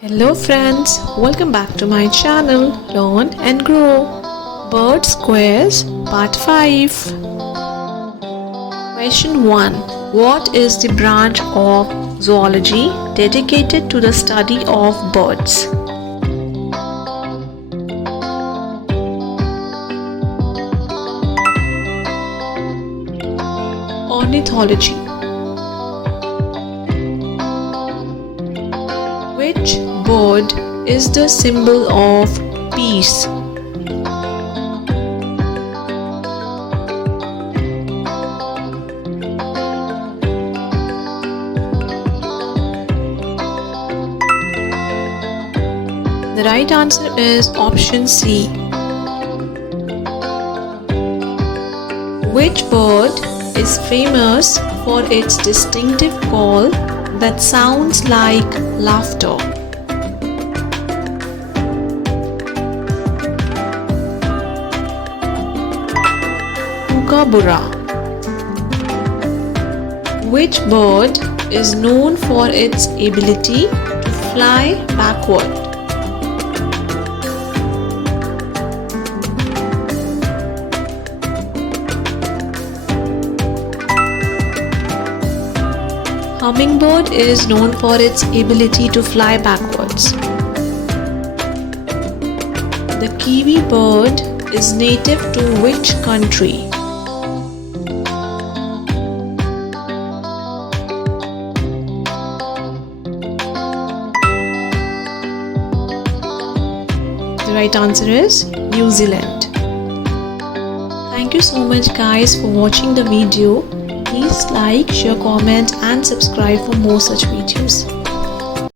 Hello friends, welcome back to my channel Learn and Grow. Bird Squares Part 5. Question 1. What is the branch of zoology dedicated to the study of birds? Ornithology. Which bird is the symbol of peace? The right answer is option C. Which bird is famous for its distinctive call that sounds like laughter? Kookaburra. Which bird is known for its ability to fly backward? Hummingbird is known for its ability to fly backwards. The kiwi bird is native to which country? The right answer is New Zealand. Thank you so much guys for watching the video. Please like, share, comment and subscribe for more such videos.